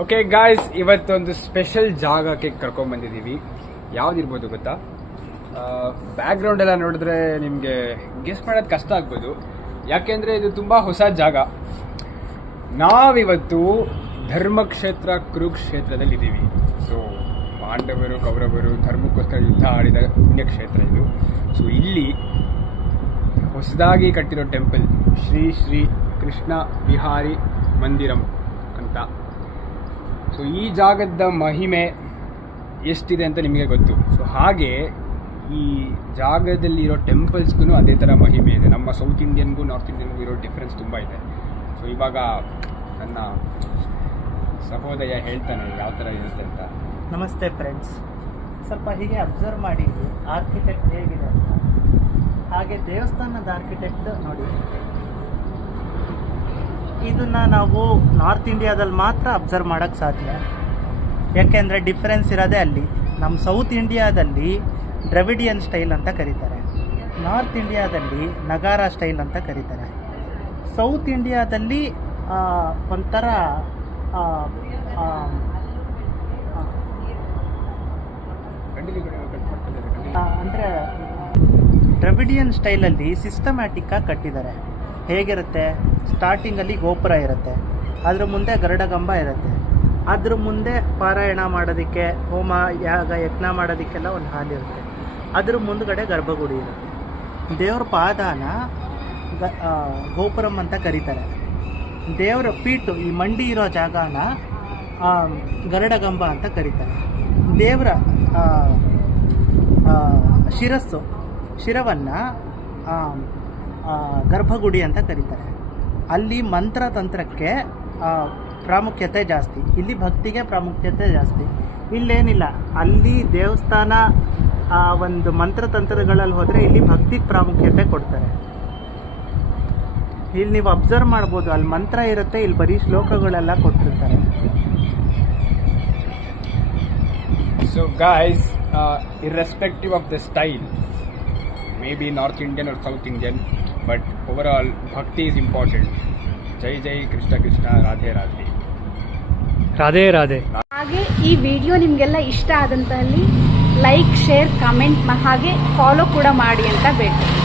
Okay guys, ಇವತ್ತೊಂದು special ಜಾಗಕ್ಕೆ ಕರ್ಕೊಂಡ್ ಬಂದಿದ್ದೀವಿ. ಯಾವ್ದಿರ್ಬೋದು ಗೊತ್ತಾ? ಬ್ಯಾಕ್ಗ್ರೌಂಡ್ ಎಲ್ಲ ನೋಡಿದ್ರೆ ನಿಮಗೆ ಗೆಸ್ ಮಾಡೋದು ಕಷ್ಟ ಆಗ್ಬೋದು, ಯಾಕೆಂದ್ರೆ ಇದು ತುಂಬಾ ಹೊಸ ಜಾಗ. ನಾವಿವತ್ತು ಧರ್ಮಕ್ಷೇತ್ರ ಕುರುಕ್ಷೇತ್ರದಲ್ಲಿ ಇದ್ದೀವಿ. ಸೊ ಪಾಂಡವರು ಕೌರವರು ಧರ್ಮಕ್ಕೋಸ್ಕರ ಯುದ್ಧ ಆಡಿದ ಪುಣ್ಯಕ್ಷೇತ್ರ ಇದು. ಸೊ ಇಲ್ಲಿ ಹೊಸದಾಗಿ ಕಟ್ಟಿರೋ ಟೆಂಪಲ್ ಶ್ರೀ ಶ್ರೀ ಕೃಷ್ಣ ವಿಹಾರಿ ಮಂದಿರಂ ಅಂತ. ಸೊ ಈ ಜಾಗದ ಮಹಿಮೆ ಎಷ್ಟಿದೆ ಅಂತ ನಿಮಗೆ ಗೊತ್ತು. ಸೊ ಹಾಗೆ ಈ ಜಾಗದಲ್ಲಿರೋ ಟೆಂಪಲ್ಸ್ಗೂ ಅದೇ ಥರ ಮಹಿಮೆ ಇದೆ. ನಮ್ಮ ಸೌತ್ ಇಂಡಿಯನ್ಗೂ ನಾರ್ತ್ ಇಂಡಿಯನ್ಗೂ ಇರೋ ಡಿಫ್ರೆನ್ಸ್ ತುಂಬ ಇದೆ. ಸೊ ಇವಾಗ ನನ್ನ ಸಹೋದಯ ಹೇಳ್ತಾನೆ ಯಾವ ಥರ ಇರುತ್ತೆ ಅಂತ. ನಮಸ್ತೆ ಫ್ರೆಂಡ್ಸ್, ಸ್ವಲ್ಪ ಹೀಗೆ ಅಬ್ಸರ್ವ್ ಮಾಡಿ ಆರ್ಕಿಟೆಕ್ಟ್ ಹೇಗಿದೆ ಅಂತ. ಹಾಗೆ ದೇವಸ್ಥಾನದ ಆರ್ಕಿಟೆಕ್ಟ್ ನೋಡಿ, ಇದನ್ನು ನಾವು ನಾರ್ತ್ ಇಂಡಿಯಾದಲ್ಲಿ ಮಾತ್ರ ಅಬ್ಸರ್ವ್ ಮಾಡೋಕ್ಕೆ ಸಾಧ್ಯ. ಯಾಕೆಂದರೆ ಡಿಫ್ರೆನ್ಸ್ ಇರೋದೇ ಅಲ್ಲಿ. ನಮ್ಮ ಸೌತ್ ಇಂಡಿಯಾದಲ್ಲಿ ದ್ರವಿಡಿಯನ್ ಸ್ಟೈಲ್ ಅಂತ ಕರೀತಾರೆ, ನಾರ್ತ್ ಇಂಡಿಯಾದಲ್ಲಿ ನಗಾರ ಸ್ಟೈಲ್ ಅಂತ ಕರೀತಾರೆ. ಸೌತ್ ಇಂಡಿಯಾದಲ್ಲಿ ಒಂಥರ ಅಂದರೆ ದ್ರವಿಡಿಯನ್ ಸ್ಟೈಲಲ್ಲಿ ಸಿಸ್ಟಮ್ಯಾಟಿಕ್ಕಾಗಿ ಕಟ್ಟಿದ್ದಾರೆ. ಹೇಗಿರುತ್ತೆ? ಸ್ಟಾರ್ಟಿಂಗಲ್ಲಿ ಗೋಪುರ ಇರುತ್ತೆ, ಅದ್ರ ಮುಂದೆ ಗರುಡಗಂಬ ಇರುತ್ತೆ, ಅದ್ರ ಮುಂದೆ ಪಾರಾಯಣ ಮಾಡೋದಕ್ಕೆ, ಹೋಮ ಯಾಗ ಯಜ್ಞ ಮಾಡೋದಕ್ಕೆಲ್ಲ ಒಂದು ಹಾಲ್ ಇರುತ್ತೆ, ಅದ್ರ ಮುಂದ್ಗಡೆ ಗರ್ಭಗುಡಿ ಇರುತ್ತೆ. ದೇವ್ರ ಪಾದಾನ ಗೋಪುರಂ ಅಂತ ಕರೀತಾರೆ. ದೇವರ ಫೀಟು, ಈ ಮಂಡಿ ಇರೋ ಜಾಗನ ಗರುಡಗಂಬ ಅಂತ ಕರೀತಾರೆ. ದೇವರ ಶಿರವನ್ನು ಗರ್ಭಗುಡಿ ಅಂತ ಕರೀತಾರೆ. ಅಲ್ಲಿ ಮಂತ್ರ ತಂತ್ರಕ್ಕೆ ಪ್ರಾಮುಖ್ಯತೆ ಜಾಸ್ತಿ, ಇಲ್ಲಿ ಭಕ್ತಿಗೆ ಪ್ರಾಮುಖ್ಯತೆ ಜಾಸ್ತಿ. ಇಲ್ಲೇನಿಲ್ಲ, ಅಲ್ಲಿ ದೇವಸ್ಥಾನ ಒಂದು ಮಂತ್ರತಂತ್ರಗಳಲ್ಲಿ ಹೋದರೆ ಇಲ್ಲಿ ಭಕ್ತಿಗೆ ಪ್ರಾಮುಖ್ಯತೆ ಕೊಡ್ತಾರೆ. ಇಲ್ಲಿ ನೀವು ಅಬ್ಸರ್ವ್ ಮಾಡ್ಬೋದು, ಅಲ್ಲಿ ಮಂತ್ರ ಇರುತ್ತೆ, ಇಲ್ಲಿ ಬರೀ ಶ್ಲೋಕಗಳೆಲ್ಲ ಕೊಟ್ಟಿರ್ತಾರೆ. So guys, irrespective of the style, maybe North Indian or South Indian, but overall bhakti is important. ಜೈ ಜೈ ಕೃಷ್ಣ ಕೃಷ್ಣ, ರಾಧೆ ರಾಧೆ, ರಾಧೆ ರಾಧೆ. ಹಾಗೆ ಈ ವಿಡಿಯೋ ನಿಮಗೆಲ್ಲ ಇಷ್ಟ ಆದಂತಲ್ಲಿ ಲೈಕ್, ಶೇರ್, ಕಮೆಂಟ್ ಹಾಗೆ ಫಾಲೋ ಕೂಡ ಮಾಡಿ ಅಂತ ಬೇಡ್ತೀನಿ.